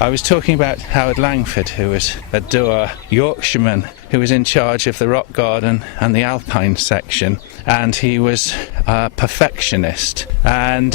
I was talking about Howard Langford, who was a doer Yorkshireman who was in charge of the rock garden and the alpine section, and he was a perfectionist, and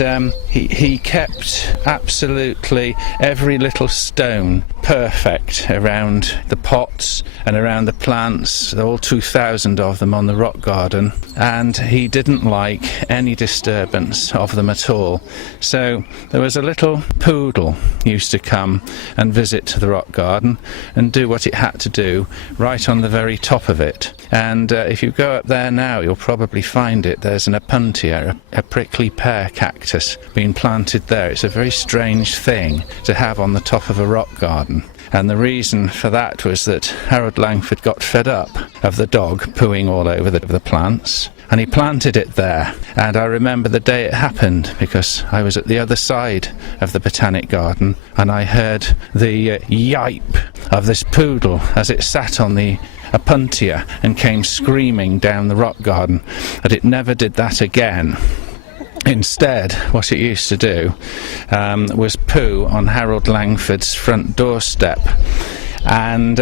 he kept absolutely every little stone perfect around the pots and around the plants, all 2,000 of them on the rock garden, and he didn't like any disturbance of them at all. So there was a little poodle used to come and visit the rock garden and do what it had to do right on the very top of it. And if you go up there now, you'll probably find it. There's an opuntia, a prickly pear cactus being planted there. It's a very strange thing to have on the top of a rock garden. And the reason for that was that Harold Langford got fed up of the dog pooing all over the plants, and he planted it there. And I remember the day it happened, because I was at the other side of the botanic garden, and I heard the yipe of this poodle as it sat on the opuntia and came screaming down the rock garden. But it never did that again. Instead, what it used to do was poo on Harold Langford's front doorstep. And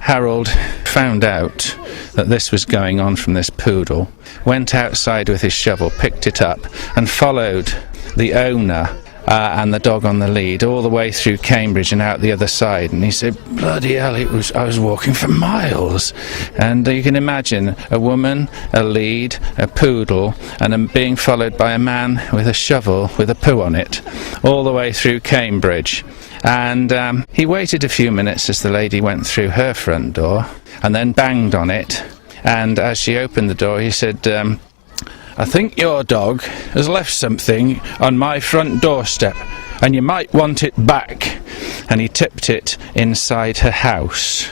Harold found out that this was going on from this poodle, went outside with his shovel, picked it up, and followed the owner and the dog on the lead all the way through Cambridge and out the other side. And he said, bloody hell, I was walking for miles. And you can imagine a woman, a lead, a poodle, and being followed by a man with a shovel with a poo on it all the way through Cambridge. And he waited a few minutes as the lady went through her front door and then banged on it. And as she opened the door, he said, I think your dog has left something on my front doorstep, and you might want it back. And he tipped it inside her house.